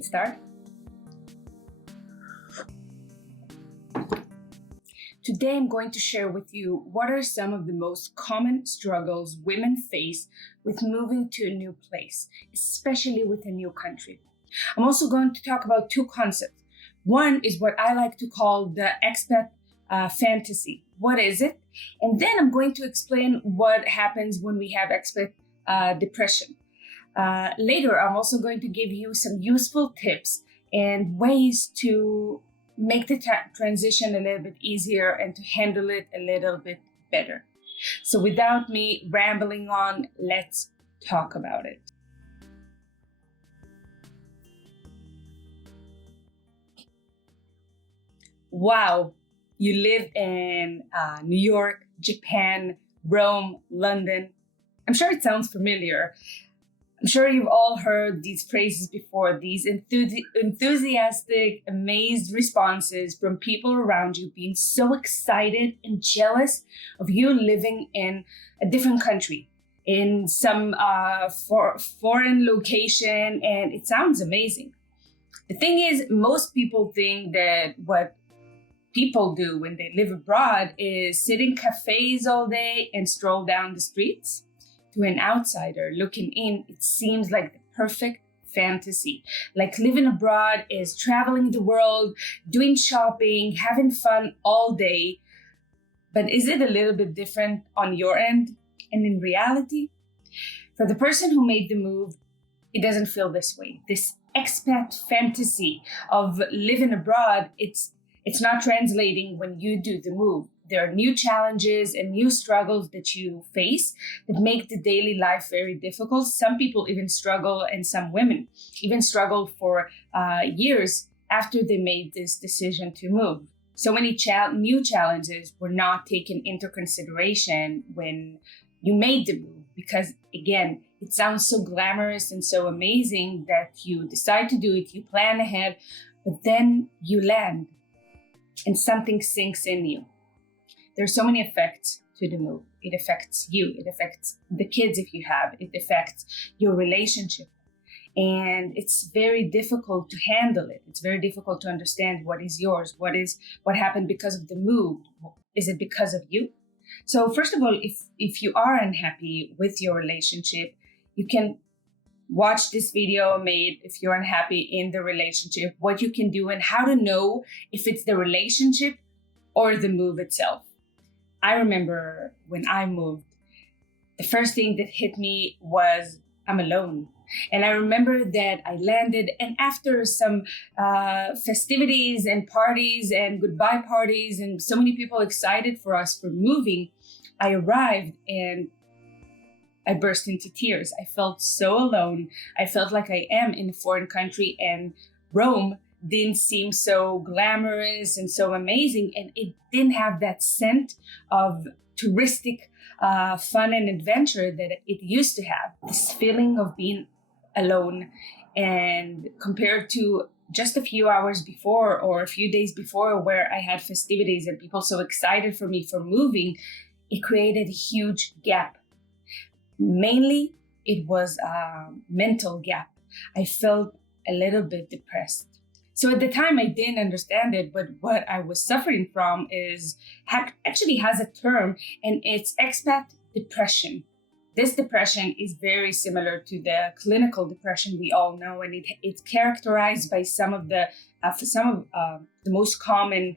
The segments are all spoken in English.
Let's start. Today I'm going to share with you what are some of the most common struggles women face with moving to a new place, especially with a new country. I'm also going to talk about two concepts. One is what I like to call the expat fantasy. What is it? And then I'm going to explain what happens when we have expat depression. Later, I'm also going to give you some useful tips and ways to make the transition a little bit easier and to handle it a little bit better. So without me rambling on, let's talk about it. Wow, you live in New York, Japan, Rome, London. I'm sure it sounds familiar. I'm sure you've all heard these phrases before, these enthusiastic, amazed responses from people around you being so excited and jealous of you living in a different country, in some foreign location, and it sounds amazing. The thing is, most people think that what people do when they live abroad is sit in cafes all day and stroll down the streets. To an outsider looking in, it seems like the perfect fantasy. Like living abroad is traveling the world, doing shopping, having fun all day. But is it a little bit different on your end? And in reality, for the person who made the move, it doesn't feel this way. This expat fantasy of living abroad, it's not translating when you do the move. There are new challenges and new struggles that you face that make the daily life very difficult. Some people even struggle, and some women even struggle for years after they made this decision to move. So many new challenges were not taken into consideration when you made the move because, again, it sounds so glamorous and so amazing that you decide to do it, you plan ahead, but then you land and something sinks in you. There's so many effects to the move. It affects you. It affects the kids if you have. It affects your relationship. And it's very difficult to handle it. It's very difficult to understand what is yours. What happened because of the move? Is it because of you? So first of all, if you are unhappy with your relationship, you can watch this video made if you're unhappy in the relationship, what you can do and how to know if it's the relationship or the move itself. I remember when I moved, the first thing that hit me was I'm alone. And I remember that I landed, and after some festivities and parties and goodbye parties and so many people excited for us for moving, I arrived and I burst into tears. I felt so alone. I felt like I am in a foreign country, and Rome didn't seem so glamorous and so amazing, and it didn't have that scent of touristic fun and adventure that it used to have. This feeling of being alone, and compared to just a few hours before or a few days before where I had festivities and people so excited for me for moving, it created a huge gap. Mainly, it was a mental gap. I felt a little bit depressed. So at the time, I didn't understand it, but what I was suffering from actually has a term, and it's expat depression. This depression is very similar to the clinical depression we all know, and it's characterized by some of the most common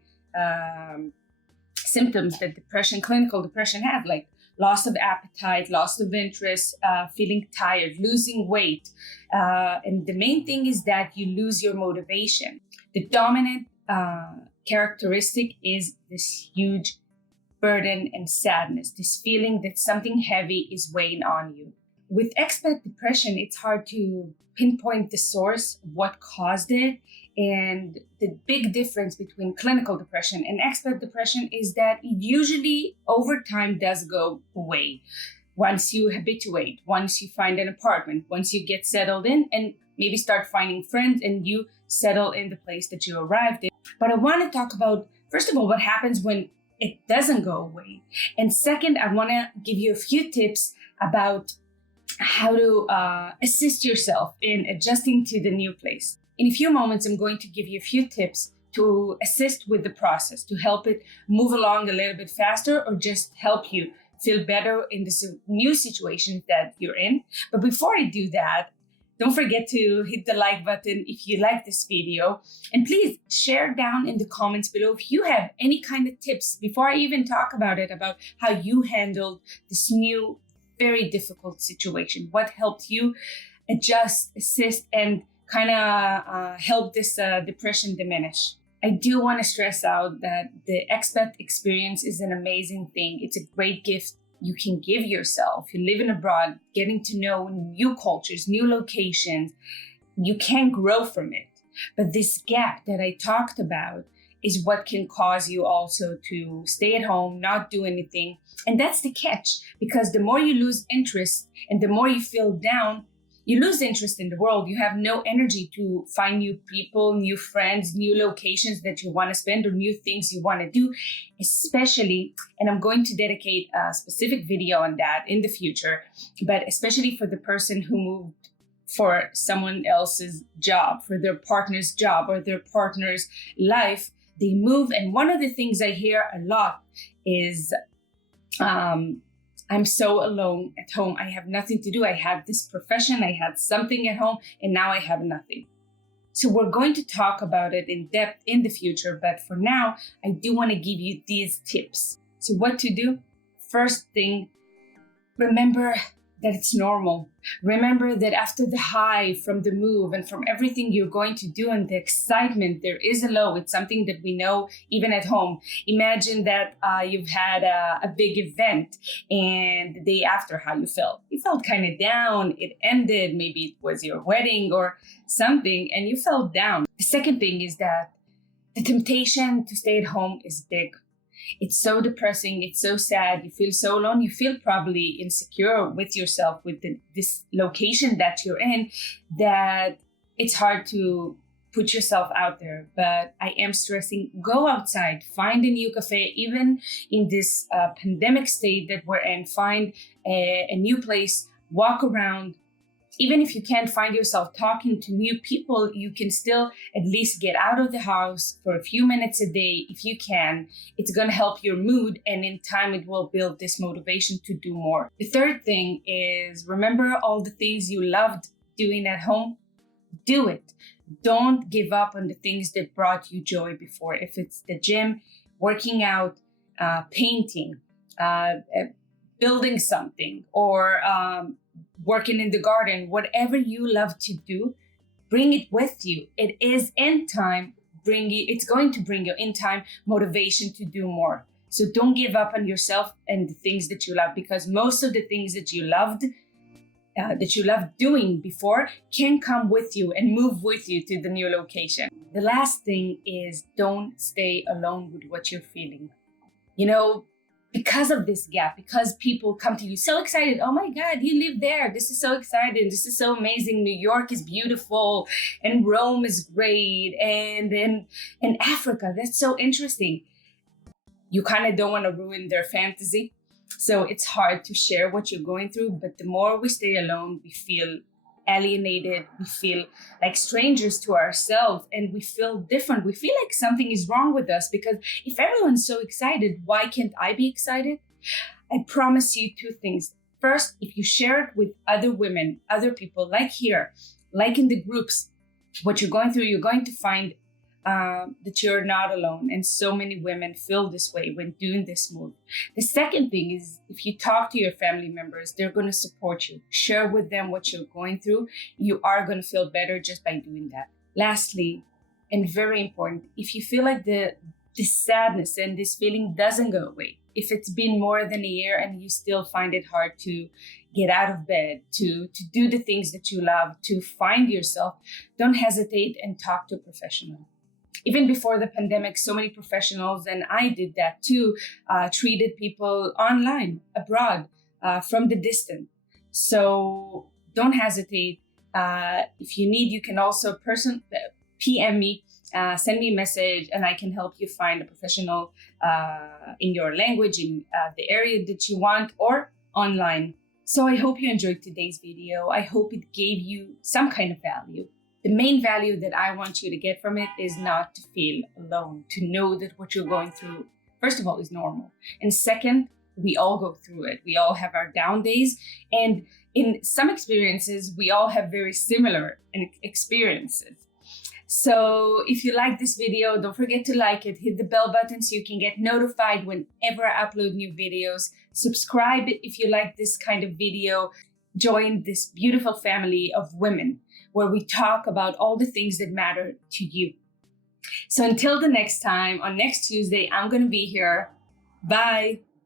symptoms that clinical depression has, like loss of appetite, loss of interest, feeling tired, losing weight. And the main thing is that you lose your motivation. The dominant characteristic is this huge burden and sadness, this feeling that something heavy is weighing on you. With expat depression, it's hard to pinpoint the source, what caused it. And the big difference between clinical depression and expat depression is that it usually over time does go away. Once you habituate, once you find an apartment, once you get settled in and maybe start finding friends and you settle in the place that you arrived in. But I want to talk about, first of all, what happens when it doesn't go away. And second, I want to give you a few tips about how to assist yourself in adjusting to the new place. In a few moments, I'm going to give you a few tips to assist with the process, to help it move along a little bit faster or just help you feel better in this new situation that you're in. But before I do that, don't forget to hit the like button if you like this video. And please share down in the comments below if you have any kind of tips before I even talk about it, about how you handled this new, very difficult situation. What helped you adjust, assist, and kind of help this depression diminish. I do want to stress out that the expat experience is an amazing thing. It's a great gift you can give yourself. You're living abroad, getting to know new cultures, new locations. You can grow from it. But this gap that I talked about is what can cause you also to stay at home, not do anything. And that's the catch, because the more you lose interest and the more you feel down, you lose interest in the world. You have no energy to find new people, new friends, new locations that you want to spend, or new things you want to do, especially, and I'm going to dedicate a specific video on that in the future, but especially for the person who moved for someone else's job, for their partner's job or their partner's life. They move, and one of the things I hear a lot is, I'm so alone at home. I have nothing to do. I have this profession. I had something at home, and now I have nothing. So we're going to talk about it in depth in the future. But for now, I do want to give you these tips. So what to do? First thing, remember that it's normal. Remember that after the high from the move and from everything you're going to do and the excitement, there is a low. It's something that we know even at home. Imagine that you've had a big event, and the day after, how you felt. You felt kind of down. It ended. Maybe it was your wedding or something, and you felt down. The second thing is that the temptation to stay at home is big. It's so depressing. It's so sad. You feel so alone. You feel probably insecure with yourself, with this location that you're in, that it's hard to put yourself out there. But I am stressing, go outside, find a new cafe, even in this pandemic state that we're in, find a new place, walk around. Even if you can't find yourself talking to new people, you can still at least get out of the house for a few minutes a day if you can. It's going to help your mood, and in time it will build this motivation to do more. The third thing is, remember all the things you loved doing at home? Do it. Don't give up on the things that brought you joy before. If it's the gym, working out, painting, building something, or working in the garden, whatever you love to do, bring it with you. It is in time, it's going to bring you in time motivation to do more. So don't give up on yourself and the things that you love, because most of the things that you loved doing before can come with you and move with you to the new location. The last thing is, don't stay alone with what you're feeling. You know, because of this gap, because people come to you so excited, oh my God, you live there. This is so exciting. This is so amazing. New York is beautiful, and Rome is great. And then in Africa, that's so interesting. You kind of don't want to ruin their fantasy. So it's hard to share what you're going through. But the more we stay alone, we feel alienated. We feel like strangers to ourselves, and we feel different. We feel like something is wrong with us, because if everyone's so excited, why can't I be excited? I promise you two things. First, if you share it with other women, other people, like here, like in the groups, what you're going through, you're going to find that you're not alone. And so many women feel this way when doing this move. The second thing is, if you talk to your family members, they're going to support you. Share with them what you're going through. You are going to feel better just by doing that. Lastly, and very important, if you feel like this sadness and this feeling doesn't go away, if it's been more than a year and you still find it hard to get out of bed, to do the things that you love, to find yourself, don't hesitate and talk to a professional. Even before the pandemic, so many professionals, and I did that too, treated people online, abroad, from the distance. So don't hesitate. If you need, you can also PM me, send me a message, and I can help you find a professional in your language, in the area that you want, or online. So I hope you enjoyed today's video. I hope it gave you some kind of value. The main value that I want you to get from it is not to feel alone, to know that what you're going through, first of all, is normal. And second, we all go through it. We all have our down days. And in some experiences, we all have very similar experiences. So if you like this video, don't forget to like it, hit the bell button so you can get notified whenever I upload new videos. Subscribe if you like this kind of video. Join this beautiful family of women where we talk about all the things that matter to you. So until the next time, on next Tuesday, I'm going to be here. Bye.